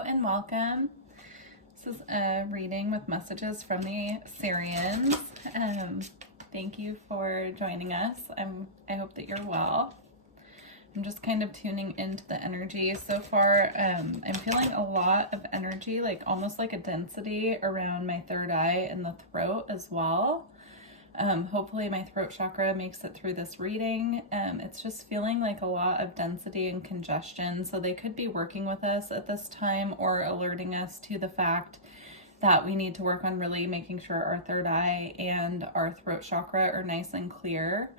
Hello and welcome. This is a reading with messages from the Sirians. Thank you for joining us. I hope that you're well. I'm just kind of tuning into the energy. So far, I'm feeling a lot of energy, like almost like a density around my third eye and the throat as well. Hopefully my throat chakra makes it through this reading. It's just feeling like a lot of density and congestion. So they could be working with us at this time or alerting us to the fact that we need to work on really making sure our third eye and our throat chakra are nice and clear.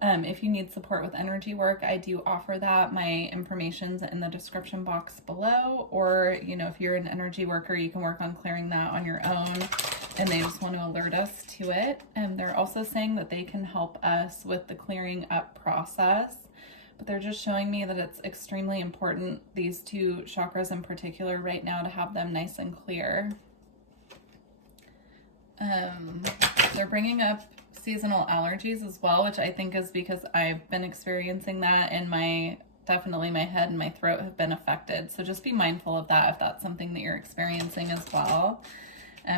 If you need support with energy work, I do offer that. My information's in the description box below, or, if you're an energy worker, you can work on clearing that on your own, and they just want to alert us to it. And they're also saying that they can help us with the clearing up process, but they're just showing me that it's extremely important, these two chakras in particular right now, to have them nice and clear. They're bringing up seasonal allergies as well, which I think is because I've been experiencing that, and definitely my head and my throat have been affected. So just be mindful of that if that's something that you're experiencing as well.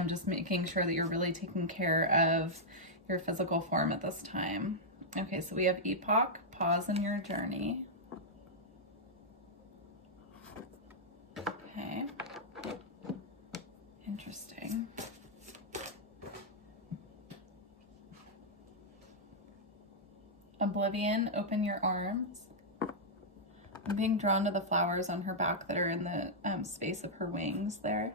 Just making sure that you're really taking care of your physical form at this time. Okay, so we have Epoch, pause in your journey. Okay. Interesting. Oblivion, open your arms. I'm being drawn to the flowers on her back that are in the space of her wings there.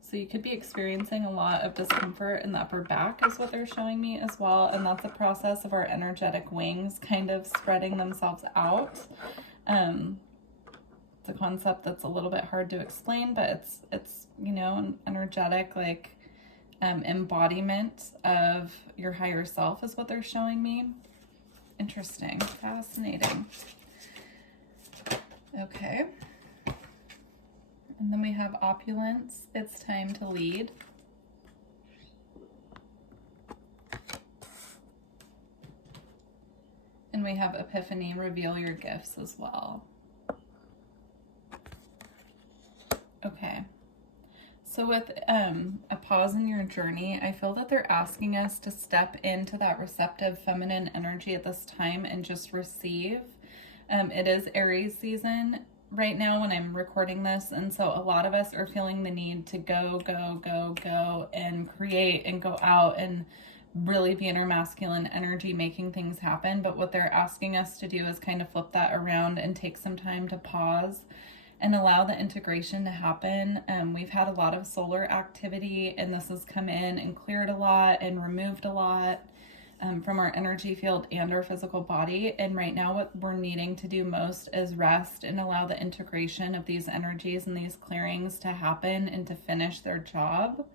So you could be experiencing a lot of discomfort in the upper back is what they're showing me as well. And that's a process of our energetic wings kind of spreading themselves out. It's a concept that's a little bit hard to explain, but it's an energetic, like, embodiment of your higher self is what they're showing me. Interesting. Fascinating. Okay. And then we have Opulence. It's time to lead. And we have Epiphany. Reveal your gifts as well. Okay. So with a pause in your journey, I feel that they're asking us to step into that receptive feminine energy at this time and just receive. It is Aries season right now when I'm recording this, and so a lot of us are feeling the need to go and create and go out and really be in our masculine energy, making things happen. But what they're asking us to do is kind of flip that around and take some time to pause and allow the integration to happen. We've had a lot of solar activity, and this has come in and cleared a lot and removed a lot from our energy field and our physical body. And right now what we're needing to do most is rest and allow the integration of these energies and these clearings to happen and to finish their job.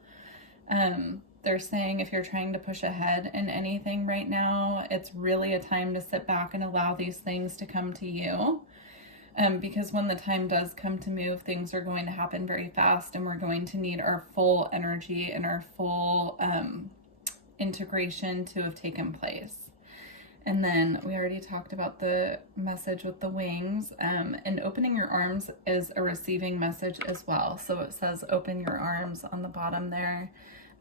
They're saying if you're trying to push ahead in anything right now, it's really a time to sit back and allow these things to come to you. Because when the time does come to move, things are going to happen very fast, and we're going to need our full energy and our full integration to have taken place. And then we already talked about the message with the wings, and opening your arms is a receiving message as well. So it says open your arms on the bottom there.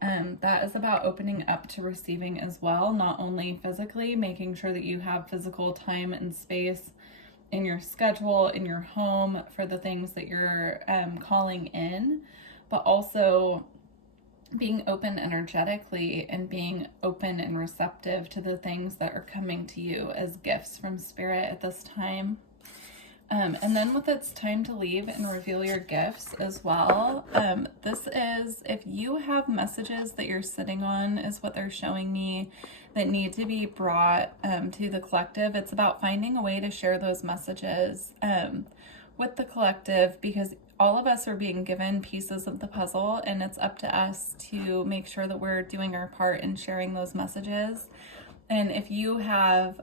That is about opening up to receiving as well, not only physically, making sure that you have physical time and space in your schedule, in your home, for the things that you're calling in, but also being open energetically and being open and receptive to the things that are coming to you as gifts from spirit at this time. And then with it's time to leave and reveal your gifts as well. This is, if you have messages that you're sitting on, is what they're showing me, that need to be brought to the collective. It's about finding a way to share those messages with the collective, because all of us are being given pieces of the puzzle, and it's up to us to make sure that we're doing our part in sharing those messages. And if you have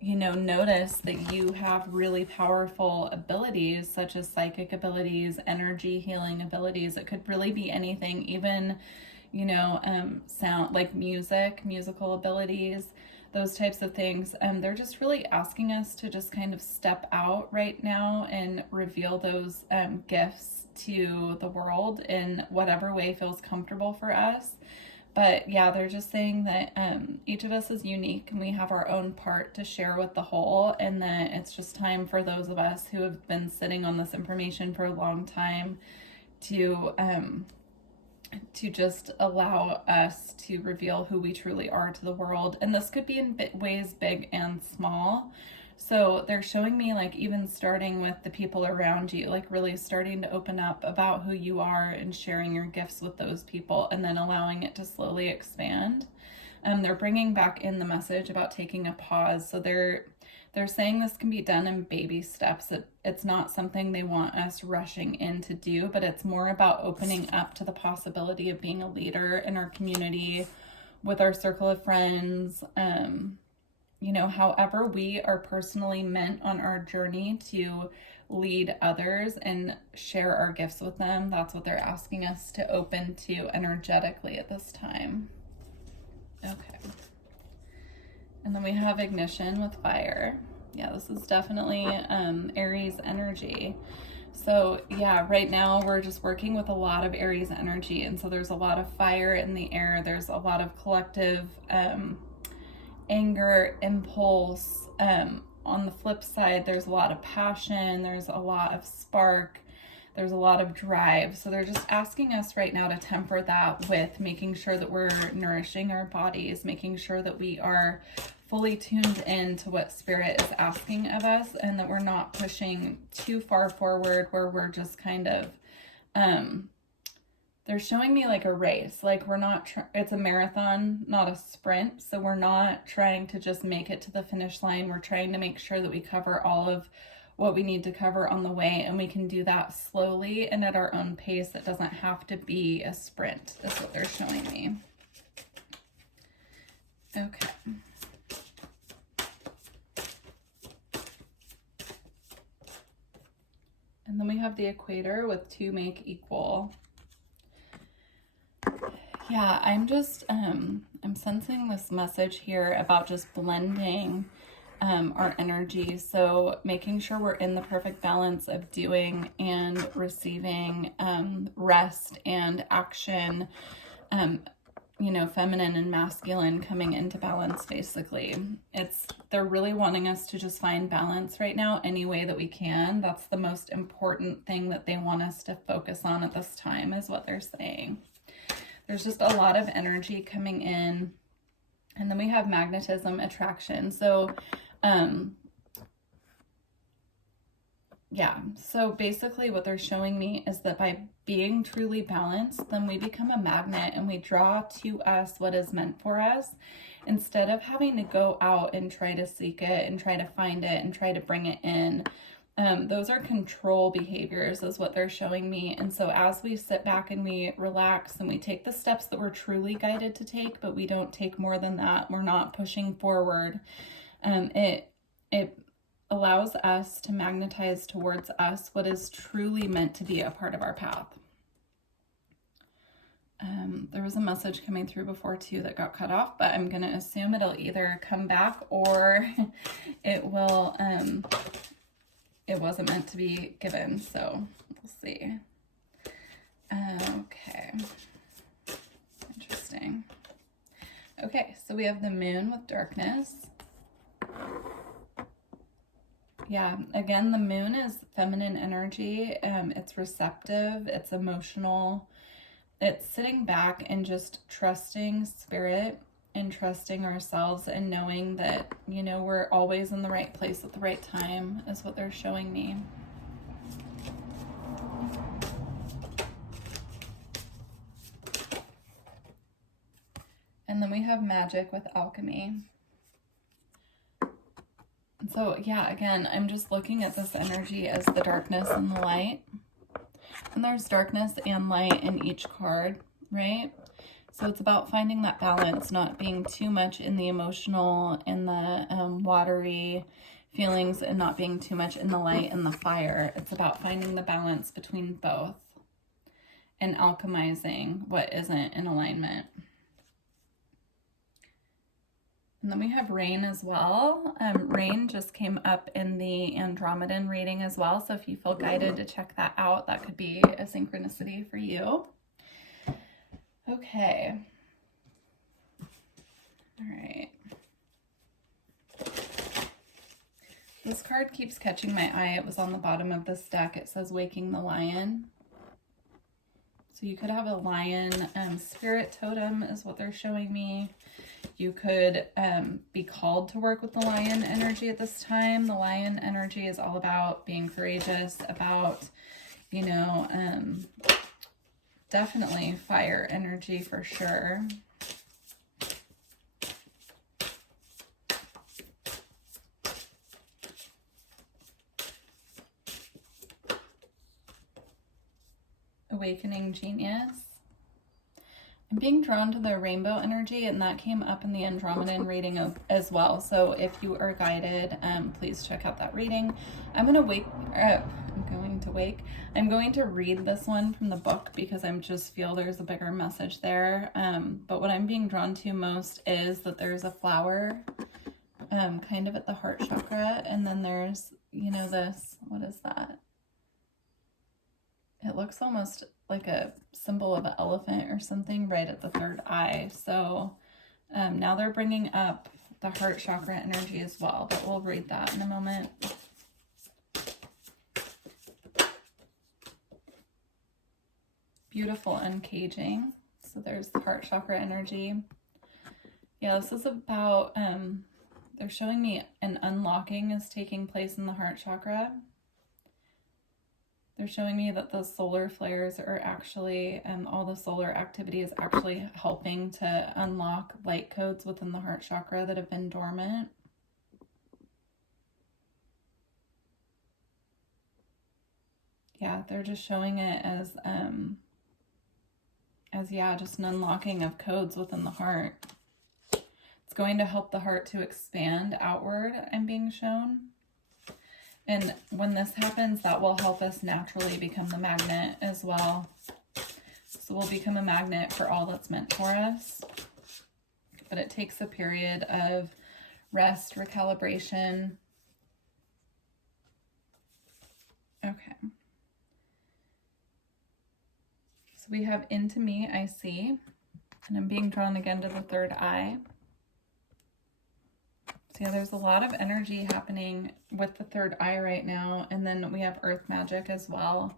notice that you have really powerful abilities, such as psychic abilities, energy healing abilities. It could really be anything, even, sound like musical abilities. those types of things. They're just really asking us to just kind of step out right now and reveal those gifts to the world in whatever way feels comfortable for us. But yeah, they're just saying that each of us is unique and we have our own part to share with the whole, and that it's just time for those of us who have been sitting on this information for a long time to just allow us to reveal who we truly are to the world. And this could be in ways big and small. So they're showing me, like, even starting with the people around you, like really starting to open up about who you are and sharing your gifts with those people, and then allowing it to slowly expand. They're bringing back in the message about taking a pause. So they're saying this can be done in baby steps. It's not something they want us rushing in to do, but it's more about opening up to the possibility of being a leader in our community, with our circle of friends, you know, however we are personally meant on our journey to lead others and share our gifts with them. That's what they're asking us to open to energetically at this time. Okay. And then we have ignition with fire. Yeah, this is definitely Aries energy. So yeah, right now we're just working with a lot of Aries energy. And so there's a lot of fire in the air. There's a lot of collective anger, impulse. On the flip side, there's a lot of passion. There's a lot of spark. There's a lot of drive. So they're just asking us right now to temper that with making sure that we're nourishing our bodies, making sure that we are fully tuned in to what Spirit is asking of us, and that we're not pushing too far forward where we're just kind of, they're showing me like a race. Like, we're not, it's a marathon, not a sprint. So we're not trying to just make it to the finish line. We're trying to make sure that we cover all of what we need to cover on the way, and we can do that slowly and at our own pace. It doesn't have to be a sprint, is what they're showing me. Okay. And then we have the equator with 2 make equal. Yeah, I'm just, I'm sensing this message here about just blending our energy. So making sure we're in the perfect balance of doing and receiving, rest and action, you know, feminine and masculine coming into balance, basically. They're really wanting us to just find balance right now any way that we can. That's the most important thing that they want us to focus on at this time, is what they're saying. There's just a lot of energy coming in. And then we have magnetism, attraction. So, yeah, so basically what they're showing me is that by being truly balanced, then we become a magnet and we draw to us what is meant for us, instead of having to go out and try to seek it and try to find it and try to bring it in. Those are control behaviors, is what they're showing me. And so as we sit back and we relax and we take the steps that we're truly guided to take, but we don't take more than that, we're not pushing forward, it allows us to magnetize towards us what is truly meant to be a part of our path. There was a message coming through before too that got cut off, but I'm going to assume it'll either come back or it will, it wasn't meant to be given. So we'll see. Okay. Interesting. Okay. So we have the moon with darkness. Yeah, again, the moon is feminine energy. It's receptive, it's emotional, it's sitting back and just trusting Spirit and trusting ourselves and knowing that, you know, we're always in the right place at the right time, is what they're showing me. And then we have magic with alchemy. So yeah, again, I'm just looking at this energy as the darkness and the light. And there's darkness and light in each card, right? So it's about finding that balance, not being too much in the emotional and the watery feelings, and not being too much in the light and the fire. It's about finding the balance between both and alchemizing what isn't in alignment. And then we have rain as well. Rain just came up in the Andromedan reading as well. So if you feel guided to check that out, that could be a synchronicity for you. Okay. All right. This card keeps catching my eye. It was on the bottom of this deck. It says Waking the Lion. So you could have a lion. Spirit totem is what they're showing me. You could be called to work with the lion energy at this time. The lion energy is all about being courageous, about, you know, definitely fire energy for sure. Awakening Genius. I'm being drawn to the rainbow energy, and that came up in the Andromedan reading as well. So if you are guided, please check out that reading. I'm going to read this one from the book because I just feel there's a bigger message there. But what I'm being drawn to most is that there's a flower kind of at the heart chakra, and then there's, you know, this, what is that? It looks almost like a symbol of an elephant or something right at the third eye. So now they're bringing up the heart chakra energy as well, but we'll read that in a moment. Beautiful uncaging. So there's the heart chakra energy. Yeah, this is about, they're showing me an unlocking is taking place in the heart chakra. They're showing me that the solar flares are actually, all the solar activity is actually helping to unlock light codes within the heart chakra that have been dormant. Yeah, they're just showing it as yeah, just an unlocking of codes within the heart. It's going to help the heart to expand outward, I'm being shown. And when this happens, that will help us naturally become the magnet as well. So we'll become a magnet for all that's meant for us. But it takes a period of rest, recalibration. Okay. So we have Into Me, I See. And I'm being drawn again to the third eye. So yeah, there's a lot of energy happening with the third eye right now. And then we have earth magic as well.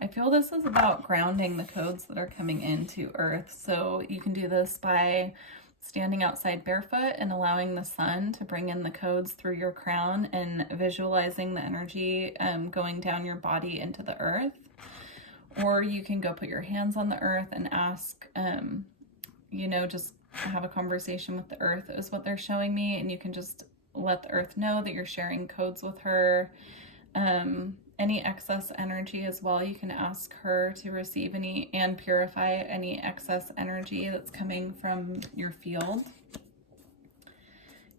I feel this is about grounding the codes that are coming into earth. So you can do this by standing outside barefoot and allowing the sun to bring in the codes through your crown and visualizing the energy going down your body into the earth. Or you can go put your hands on the earth and ask, you know, just have a conversation with the earth is what they're showing me, and you can just let the earth know that you're sharing codes with her. Any excess energy as well, you can ask her to receive any and purify any excess energy that's coming from your field.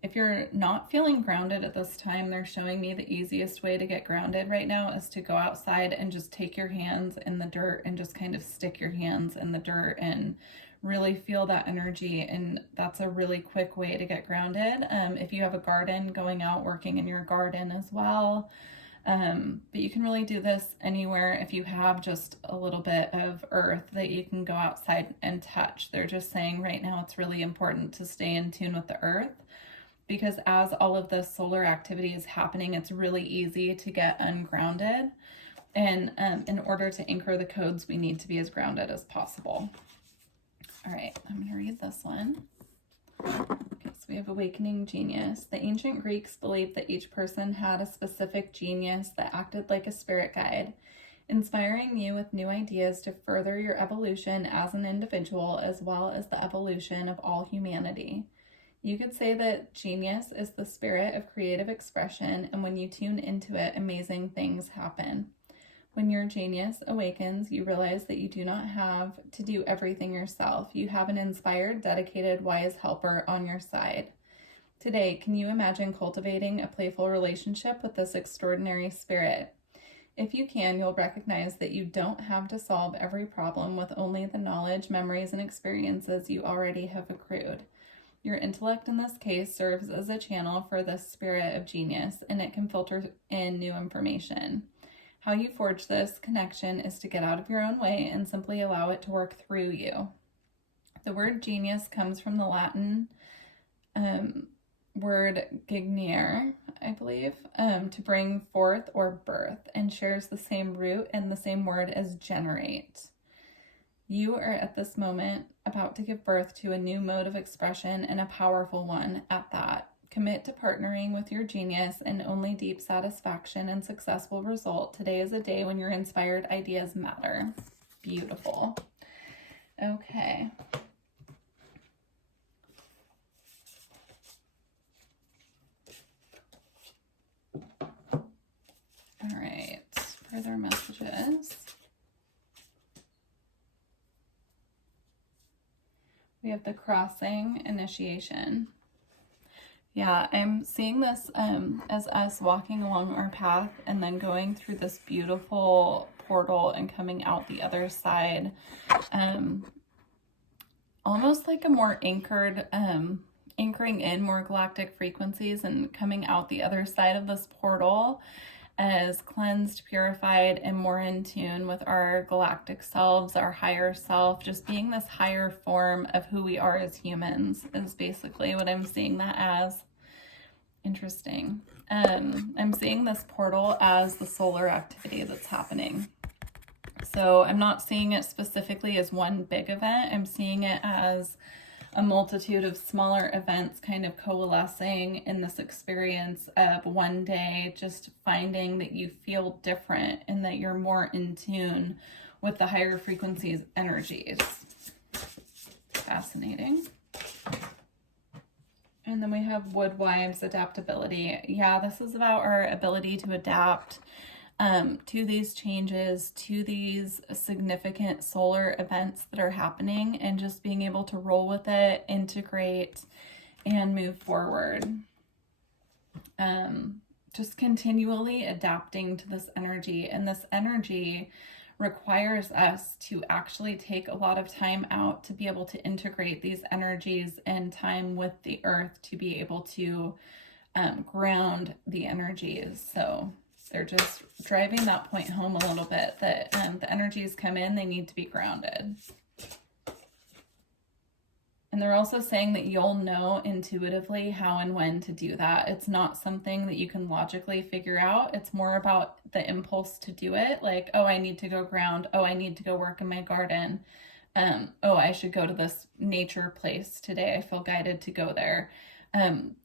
If you're not feeling grounded at this time, they're showing me the easiest way to get grounded right now is to go outside and just take your hands in the dirt and just kind of stick your hands in the dirt and really feel that energy. And that's a really quick way to get grounded. If you have a garden, going out, working in your garden as well. But you can really do this anywhere if you have just a little bit of earth that you can go outside and touch. They're just saying right now it's really important to stay in tune with the earth, because as all of this solar activity is happening, it's really easy to get ungrounded. And in order to anchor the codes, we need to be as grounded as possible. All right, I'm going to read this one. Okay, so we have Awakening Genius. The ancient Greeks believed that each person had a specific genius that acted like a spirit guide, inspiring you with new ideas to further your evolution as an individual, as well as the evolution of all humanity. You could say that genius is the spirit of creative expression, and when you tune into it, amazing things happen. When your genius awakens, you realize that you do not have to do everything yourself. You have an inspired, dedicated, wise helper on your side. Today, can you imagine cultivating a playful relationship with this extraordinary spirit? If you can, you'll recognize that you don't have to solve every problem with only the knowledge, memories, and experiences you already have accrued. Your intellect in this case serves as a channel for the spirit of genius, and it can filter in new information. How you forge this connection is to get out of your own way and simply allow it to work through you. The word genius comes from the Latin word gignere, I believe, to bring forth or birth, and shares the same root and the same word as generate. You are at this moment about to give birth to a new mode of expression, and a powerful one at that. Commit to partnering with your genius, and only deep satisfaction and success will result. Today is a day when your inspired ideas matter. Beautiful. Okay. All right, further messages. We have the crossing initiation. Yeah, I'm seeing this as us walking along our path and then going through this beautiful portal and coming out the other side. Almost like a more anchored, anchoring in more galactic frequencies and coming out the other side of this portal as cleansed, purified, and more in tune with our galactic selves, our higher self, just being this higher form of who we are as humans is basically what I'm seeing that as. Interesting. I'm seeing this portal as the solar activity that's happening. So I'm not seeing it specifically as one big event. I'm seeing it as a multitude of smaller events kind of coalescing in this experience of one day just finding that you feel different and that you're more in tune with the higher frequencies energies. Fascinating. And then we have Woodwives adaptability. Yeah, this is about our ability to adapt to these changes, to these significant solar events that are happening, and just being able to roll with it, integrate, and move forward. Just continually adapting to this energy, and this energy requires us to actually take a lot of time out to be able to integrate these energies and time with the earth to be able to ground the energies. So they're just driving that point home a little bit, that the energies come in, they need to be grounded. And they're also saying that you'll know intuitively how and when to do that. It's not something that you can logically figure out. It's more about the impulse to do it. Like, oh, I need to go ground. Oh, I need to go work in my garden. Oh, I should go to this nature place today. I feel guided to go there.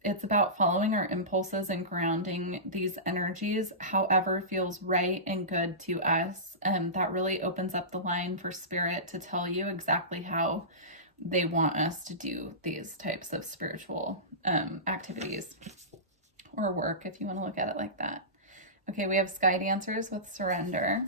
It's about following our impulses and grounding these energies, however feels right and good to us. That really opens up the line for spirit to tell you exactly how they want us to do these types of spiritual activities or work, if you want to look at it like that. Okay, we have Sky Dancers with surrender.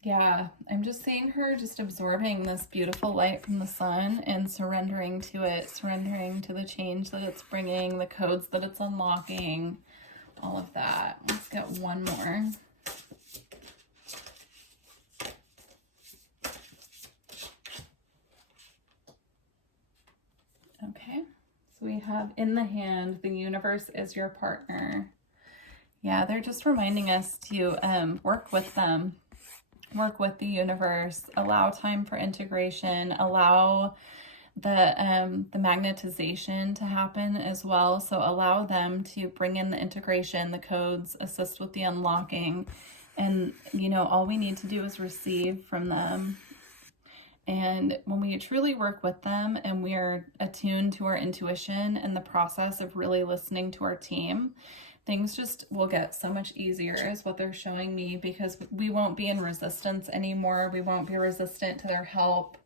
Yeah, I'm just seeing her just absorbing this beautiful light from the sun and surrendering to it, surrendering to the change that it's bringing, the codes that it's unlocking, all of that. Let's get one more. Okay, so we have in the hand, the universe is your partner. Yeah, they're just reminding us to work with them, work with the universe, allow time for integration, allow the magnetization to happen as well. So allow them to bring in the integration, the codes, assist with the unlocking. And, you know, all we need to do is receive from them. And when we truly work with them and we are attuned to our intuition and the process of really listening to our team, things just will get so much easier is what they're showing me, because we won't be in resistance anymore. We won't be resistant to their help.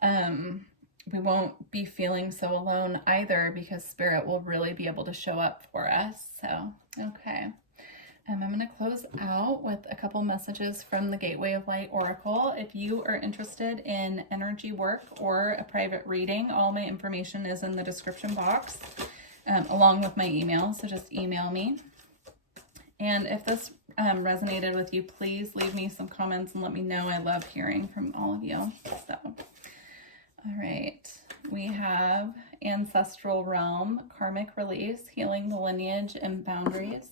We won't be feeling so alone either, because spirit will really be able to show up for us. So, okay. I'm going to close out with a couple messages from the Gateway of Light Oracle. If you are interested in energy work or a private reading, all my information is in the description box, along with my email. So just email me. And if this resonated with you, please leave me some comments and let me know. I love hearing from all of you. So, all right. We have Ancestral Realm, Karmic Release, Healing the Lineage and Boundaries.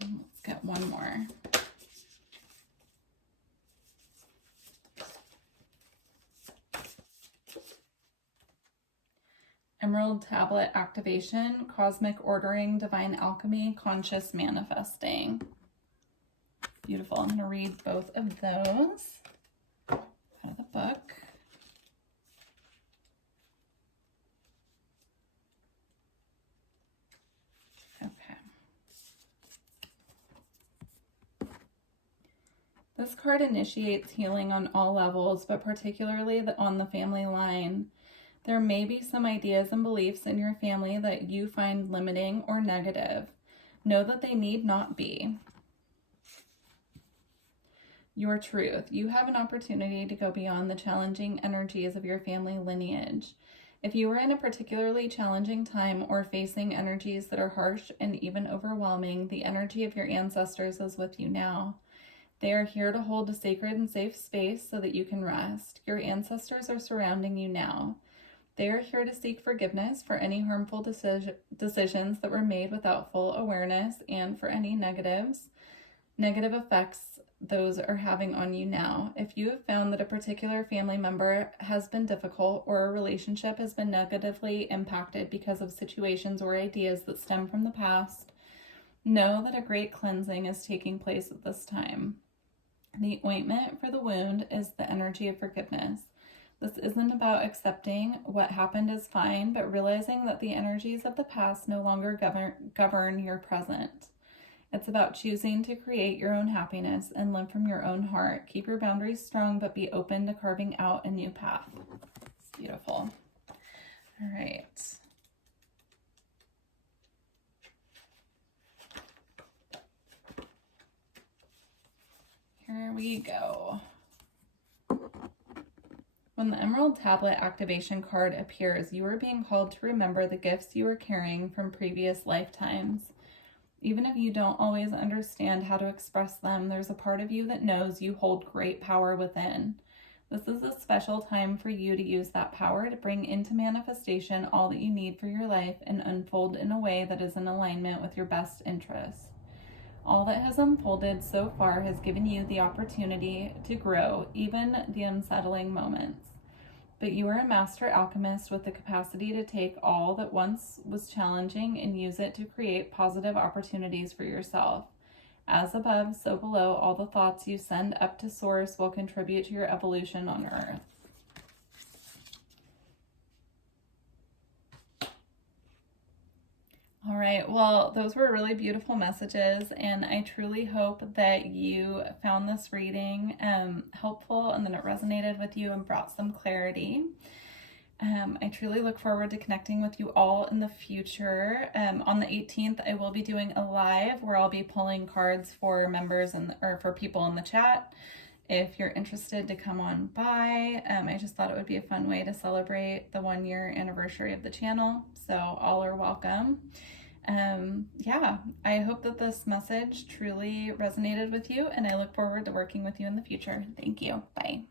And let's get one more. Emerald Tablet Activation, Cosmic Ordering, Divine Alchemy, Conscious Manifesting. Beautiful. I'm going to read both of those out of the book. Okay. This card initiates healing on all levels, but particularly on the family line. There may be some ideas and beliefs in your family that you find limiting or negative. Know that they need not be. Your truth. You have an opportunity to go beyond the challenging energies of your family lineage. If you are in a particularly challenging time or facing energies that are harsh and even overwhelming, the energy of your ancestors is with you now. They are here to hold a sacred and safe space so that you can rest. Your ancestors are surrounding you now. They are here to seek forgiveness for any harmful decisions that were made without full awareness and for any negative effects those are having on you now. If you have found that a particular family member has been difficult or a relationship has been negatively impacted because of situations or ideas that stem from the past, know that a great cleansing is taking place at this time. The ointment for the wound is the energy of forgiveness. This isn't about accepting what happened as fine, but realizing that the energies of the past no longer govern your present. It's about choosing to create your own happiness and live from your own heart. Keep your boundaries strong, but be open to carving out a new path. Beautiful. All right. Here we go. When the Emerald Tablet activation card appears, you are being called to remember the gifts you are carrying from previous lifetimes. Even if you don't always understand how to express them, there's a part of you that knows you hold great power within. This is a special time for you to use that power to bring into manifestation all that you need for your life and unfold in a way that is in alignment with your best interests. All that has unfolded so far has given you the opportunity to grow, even the unsettling moments. But you are a master alchemist with the capacity to take all that once was challenging and use it to create positive opportunities for yourself. As above, so below, all the thoughts you send up to Source will contribute to your evolution on Earth. All right, well, those were really beautiful messages, and I truly hope that you found this reading helpful and that it resonated with you and brought some clarity. I truly look forward to connecting with you all in the future. On the 18th, I will be doing a live where I'll be pulling cards for members or for people in the chat. If you're interested to come on by, I just thought it would be a fun way to celebrate the 1-year anniversary of the channel. So all are welcome. Yeah, I hope that this message truly resonated with you, and I look forward to working with you in the future. Thank you. Bye.